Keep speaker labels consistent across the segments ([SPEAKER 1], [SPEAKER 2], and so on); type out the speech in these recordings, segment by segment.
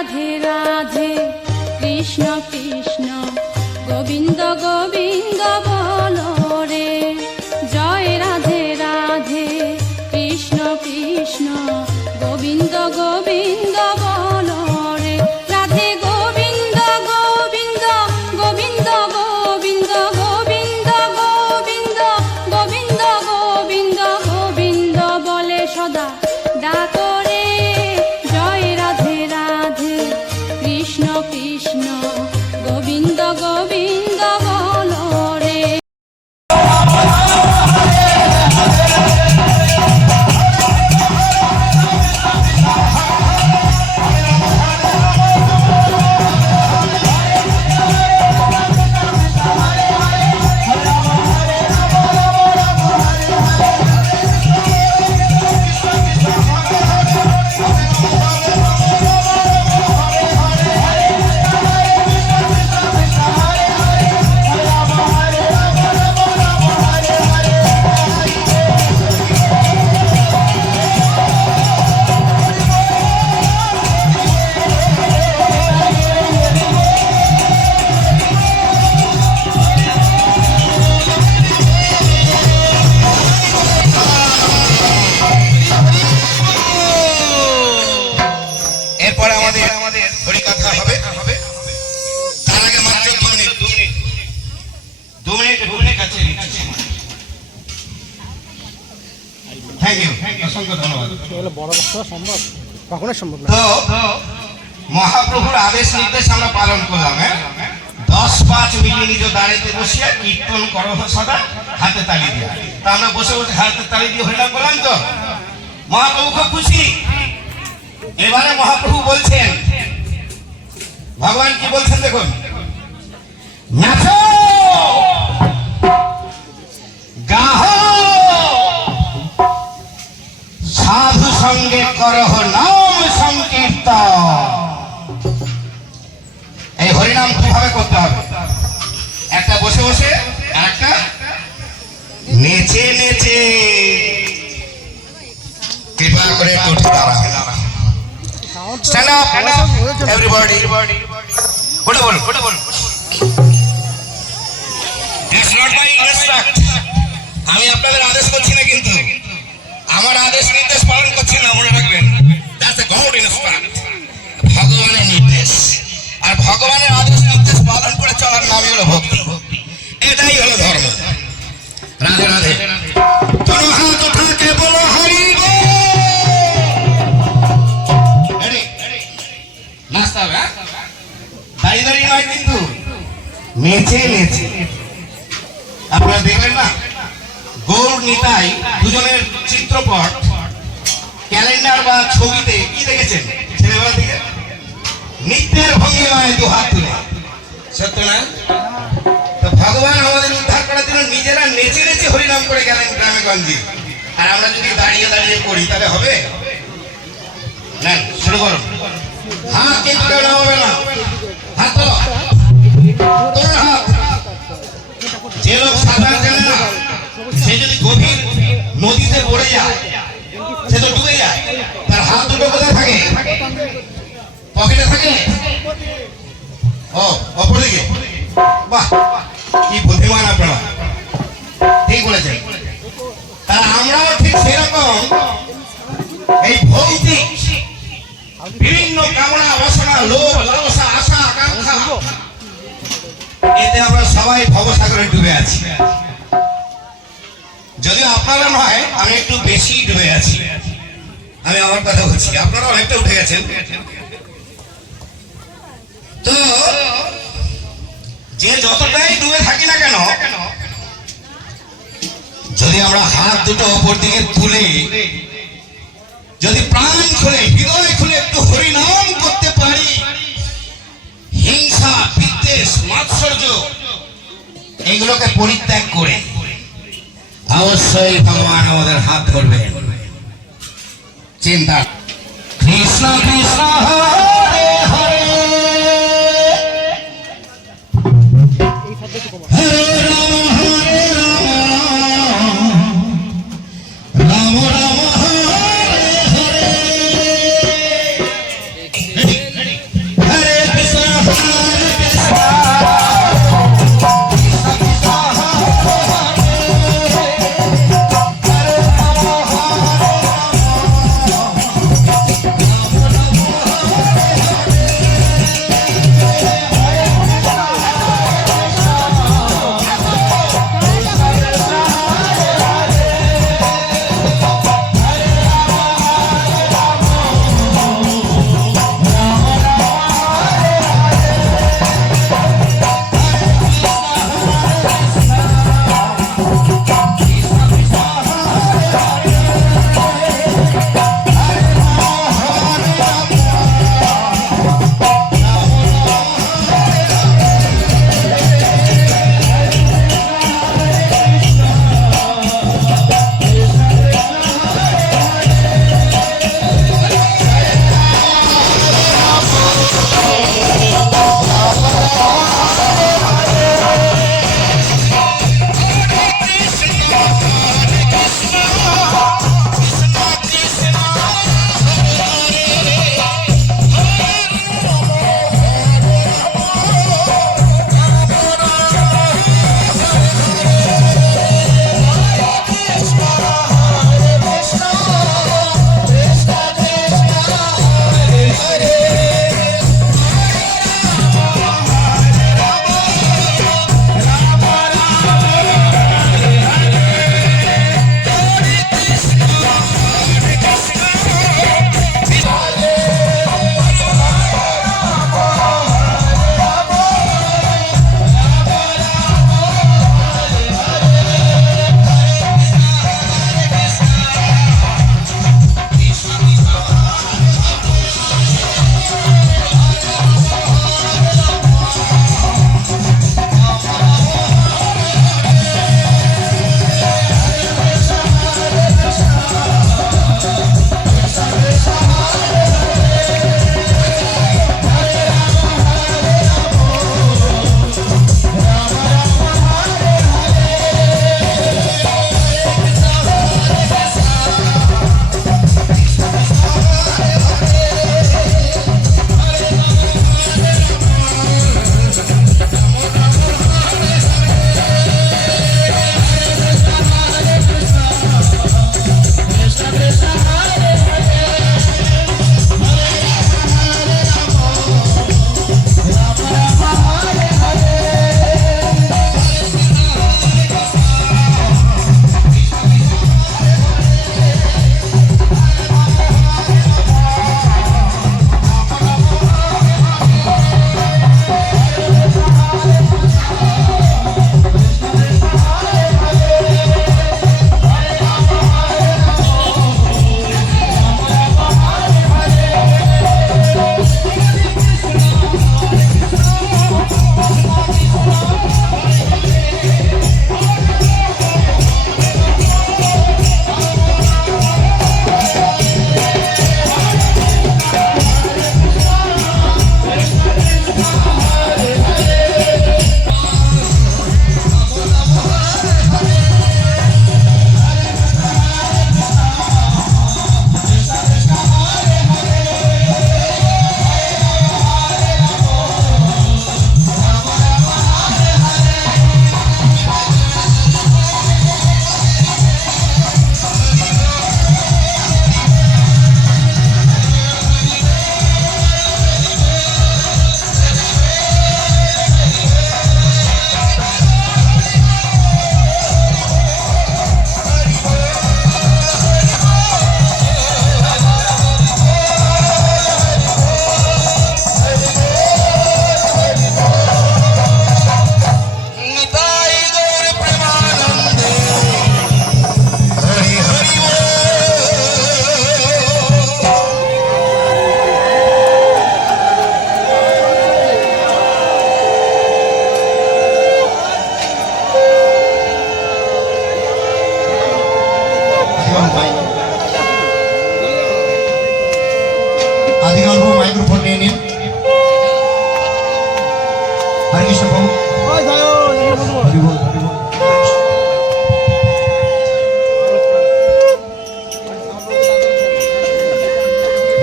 [SPEAKER 1] রাধে রাধে।
[SPEAKER 2] সম্ভব? কখনোই সম্ভব না।
[SPEAKER 3] মহাপ্রভুর আদেশ নির্দেশ আমরা পালন করলাম হ্যাঁ? দশ পাঁচ মিলি নিজ দাঁড়িতে বসিয়ে কীর্তন করো সদা, হাতে তালি দিয়ে। তা আমরা বসে বসে হাতে তালি দিয়ে হরিনাম করলাম তো? মহাপ্রভু খুব খুশি। এবারে মহাপ্রভু বলছেন, ভগবান কি বলছেন দেখুন? নাচো! গাহ সঙ্গে করহ নাম সংকীর্তন। এই হরিনাম কীভাবে করতে হবে? একটা বসে বসে একটা নেচে নেচে। কৃপা করে উঠে দাঁড়া স্ট্যান্ড আপ এভরিবডি বলুন, উঠে ইটস নট মাই ইনস্ট্রাক্ট আমি আপনাদের আদেশ করছি না কিন্তু। চলার নামই হলো ভক্তি। এটাই হলো ধর্ম। রাধে রাধে। হ্যাঁ? আপনারা না গৌর নিতাই দুজনের চিত্রপট, ক্যালেন্ডার বা ছবিতে কি দেখেছেন? ছেলেবেলা থেকে নিত্যের ভঙ্গিমায় দু হাত তুলে। সত্য না তো ভগবান আমাদের উদ্ধার করার জন্য নিজেরা নেচে নেচে হরিনাম করে গেলেন গ্রামে গঞ্জে আর আমরা যদি দাঁড়িয়ে দাঁড়িয়ে করি তাহলে হবে? না শুরু করুন। হাত কিন্তু নামাবে না হাত তোর হাত। যে লোক সাঁতার জানে না, সে যদি গভীর নদীতে পড়ে যায়, সে তো ডুবে যায়। তার হাত দুটো কোথায় থাকে? পকেটে থাকে? অপরদিকে। এতে আমরা সবাই ভবসাগরে ডুবে আছি। যদিও আপনারা নয়, আমি একটু বেশি ডুবে আছি। আমি আমার কথা বলছি। আপনারা অনেকটা উঠে গেছেন। তো, যে যতটাই ডুবে থাকি না কেন, যদি আমরা হাত দুটো ওপর দিকে তুলে, যদি প্রাণ খুলে, হৃদয় খুলে একটু হরিনাম করতে পারি, হিংসা, বিদ্বেষ, মাৎসর্য এগুলোকে পরিত্যাগ করে, অবশ্যই ভগবান আমাদের হাত ধরবে চিন্তা কৃষ্ণ কৃষ্ণ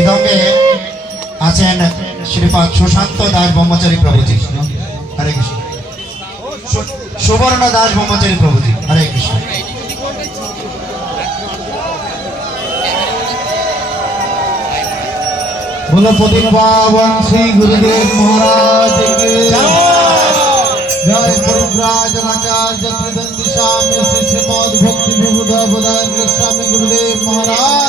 [SPEAKER 3] মৃদঙ্গে আছেন শ্রীপাদ সুশান্ত দাস ব্রহ্মচারী প্রভুজি হরে কৃষ্ণ সু- সুবর্ণ দাস ব্রহ্মচারী প্রভুজি হরে কৃষ্ণ
[SPEAKER 4] बोलो पतिन पावन श्री गुरुदेव महाराज की जय परिव्राज आचार्य त्रिदंडी स्वामी श्री श्रीमद भक्ति प्रबुध बुधाय स्वामी गुरुदेव महाराज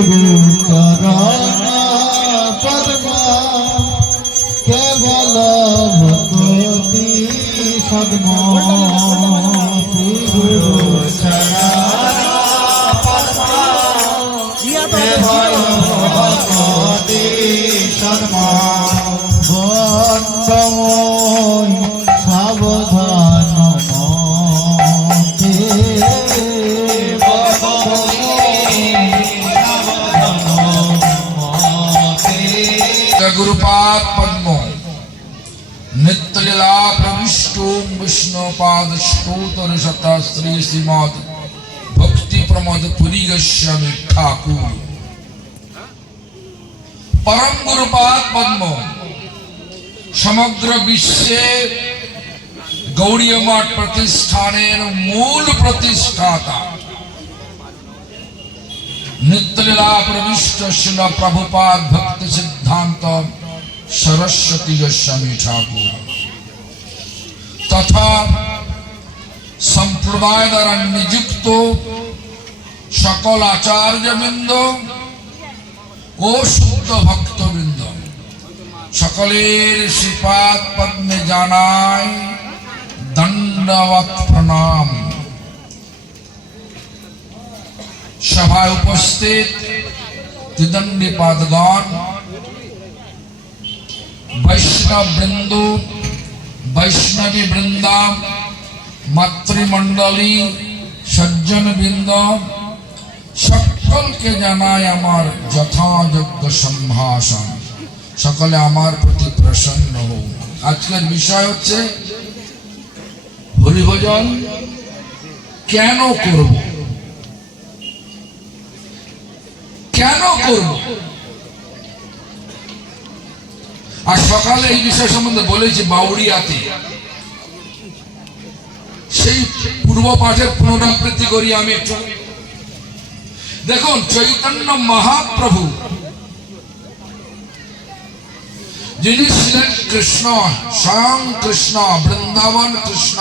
[SPEAKER 4] গুরু চরণ পদ্ম কেবল ভক্তি সদ্ম? শ্রী গুরু চরণ কেবল ভক্তি সদ্ম বন্দময়
[SPEAKER 5] ગુરુપાદ પદ્મ નિત્યલીલા પ્રવિષ્ટો વિષ્ણુપાદ સ્તોત્ર સતા શ્રી શ્રીમદ ભક્તિ પ્રમોદ પુરી ગસ્વામી ઠાકુર পরম গুরুপাদ পদ্ম সমগ্র বিশ্বে গৌরীয় মঠ প্রতিষ্ঠানের মূল প্রতিষ্ঠাতা নিত্যলীলা প্রবিষ্ট শিল প্রভুপাদ ভক্তি সিদ্ধান্ত সরস্বতী গোস্বামী ঠাকুর। তথা সম্প্রদায় দ্বারা নিযুক্ত সকল আচার্যবৃন্দ ও শুদ্ধ ভক্তবৃন্দ, সকলের শ্রীপাদ পদ্মে জানায় দণ্ডবত প্রণাম। সভায় উপস্থিত ত্রিদণ্ডী পাদগণ বৈষ্ণব বৃন্দ বৈষ্ণবী বৃন্দা মাতৃমণ্ডলী সজ্জন বৃন্দ সকলকে জানায় আমার যথাযোগ্য সম্ভাষণ। সকলে আমার প্রতি প্রসন্ন হোক। আজকের বিষয় হচ্ছে হরিভজন কেন করব? কেন করব? আর সকালে এই বিষয় সম্বন্ধে বলেছি বাউড়িয়াতে সেই পূর্ব পাঠের পুনরাবৃত্তি করি আমি একটু। দেখুন, চৈতন্য মহাপ্রভু, যিনি ছিলেন কৃষ্ণ, স্বয়ং কৃষ্ণ, বৃন্দাবন কৃষ্ণ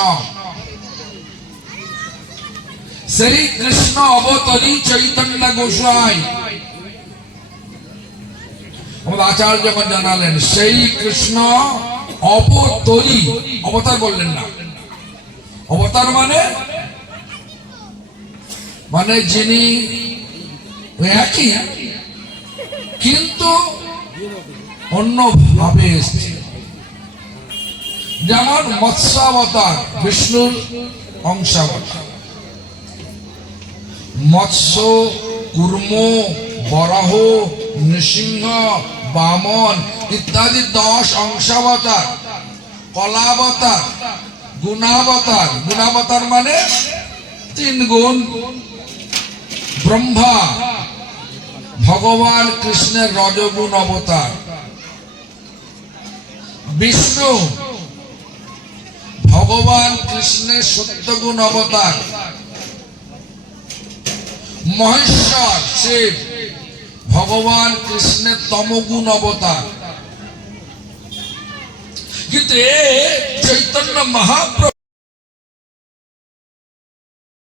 [SPEAKER 5] সেই কৃষ্ণ অবতরী চৈতন্য গোসাই আমাদের আচার্য যখন জানালেন, সেই কৃষ্ণ অবতরী। অবতার বললেন না। অবতার মানে? মানে যিনি একই, কিন্তু অন্য ভাবে এসছে যেমন মৎস্যাবতার, বিষ্ণুর অংশাবতার। মৎস্য, কুর্ম, বরাহ, নৃসিংহ বামন ইত্যাদি দশ অংশাবতার, কলাবতার, গুণাবতার গুণাবতার মানে তিন গুণ। ব্রহ্মা, ভগবান কৃষ্ণের রজগুণ অবতার। বিষ্ণু, ভগবান কৃষ্ণের সত্যগুণ অবতার। মহেশ্বর, শিব ভগবান কৃষ্ণের তমগুণ অবতার। কিন্তু এ চৈতন্য মহাপ্রভু